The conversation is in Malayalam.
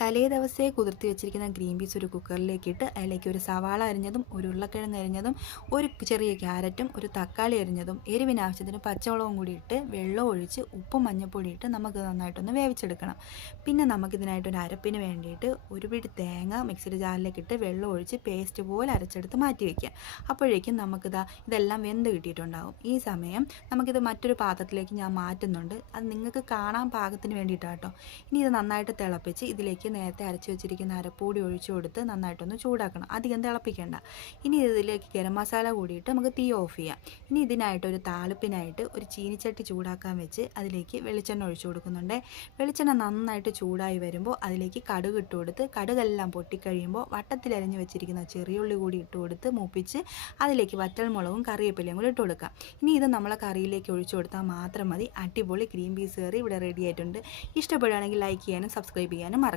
തലേ ദിവസമേ കുതിർത്തി വെച്ചിരിക്കുന്ന ഗ്രീൻ പീസ് ഒരു കുക്കറിലേക്ക് ഇട്ട് അതിലേക്ക് ഒരു സവാള അരിഞ്ഞതും ഒരു ഉരുളക്കിഴങ്ങ് അരിഞ്ഞതും ഒരു ചെറിയ ക്യാരറ്റും ഒരു തക്കാളി അരിഞ്ഞതും എരിവിന് ആവശ്യത്തിന് പച്ചമുളകും കൂടി ഇട്ട് വെള്ളം ഒഴിച്ച് ഉപ്പും മഞ്ഞൾപ്പൊടി ഇട്ട് നമുക്ക് നന്നായിട്ടൊന്ന് വേവിച്ചെടുക്കണം. പിന്നെ നമുക്കിതിനായിട്ടൊരു അരപ്പിന് വേണ്ടിയിട്ട് ഒരു പിടി തേങ്ങ മിക്സിയുടെ ജാറിലേക്ക് ഇട്ട് വെള്ളം ഒഴിച്ച് പേസ്റ്റ് പോലെ അരച്ചെടുത്ത് മാറ്റി വയ്ക്കുക. അപ്പോഴേക്കും ഇതെല്ലാം വെന്ത് കിട്ടിയിട്ടുണ്ടാകും. ഈ സമയം നമുക്കിത് മറ്റൊരു പാത്രത്തിലേക്ക് ഞാൻ മാറ്റുന്നുണ്ട്. അത് നിങ്ങൾക്ക് കാണാൻ പാകത്തിന് വേണ്ടിയിട്ടാണ് കേട്ടോ. ഇനി ഇത് നന്നായിട്ട് തിളപ്പിച്ച് ഇതിലേക്ക് നേരത്തെ അരച്ച് വെച്ചിരിക്കുന്ന അരപ്പൊടി ഒഴിച്ചു കൊടുത്ത് നന്നായിട്ടൊന്ന് ചൂടാക്കണം. അധികം തിളപ്പിക്കേണ്ട. ഇനി ഇതിലേക്ക് ഗരം മസാല കൂടിയിട്ട് നമുക്ക് തീ ഓഫ് ചെയ്യാം. ഇനി ഇതിനായിട്ട് ഒരു താളിപ്പിനായിട്ട് ഒരു ചീനിച്ചട്ടി ചൂടാക്കാൻ വെച്ച് അതിലേക്ക് വെളിച്ചെണ്ണ ഒഴിച്ചു കൊടുക്കുന്നുണ്ട്. വെളിച്ചെണ്ണ നന്നായിട്ട് ചൂടായി വരുമ്പോൾ അതിലേക്ക് കടുക് ഇട്ട് കൊടുത്ത് കടുകെല്ലാം പൊട്ടിക്കഴിയുമ്പോൾ വട്ടത്തിലരിഞ്ഞ് വെച്ചിരിക്കുന്ന ചെറിയുള്ളി കൂടി ഇട്ട് കൊടുത്ത് മൂപ്പിച്ച് അതിലേക്ക് വറ്റൽമുളകും കറിവേപ്പിലയും കൂടി ഇട്ട് കൊടുക്കാം. ഇനി ഇത് നമ്മളെ കറിയിലേക്ക് ഒഴിച്ചു കൊടുത്താൽ മാത്രം മതി. അടിപൊളി ഗ്രീൻ പീസ് കറി ഇവിടെ റെഡി ആയിട്ടുണ്ട്. ഇഷ്ടപ്പെടുകയാണെങ്കിൽ ലൈക്ക് ചെയ്യാനും സബ്സ്ക്രൈബ് ചെയ്യാനും മറക്കരുത്.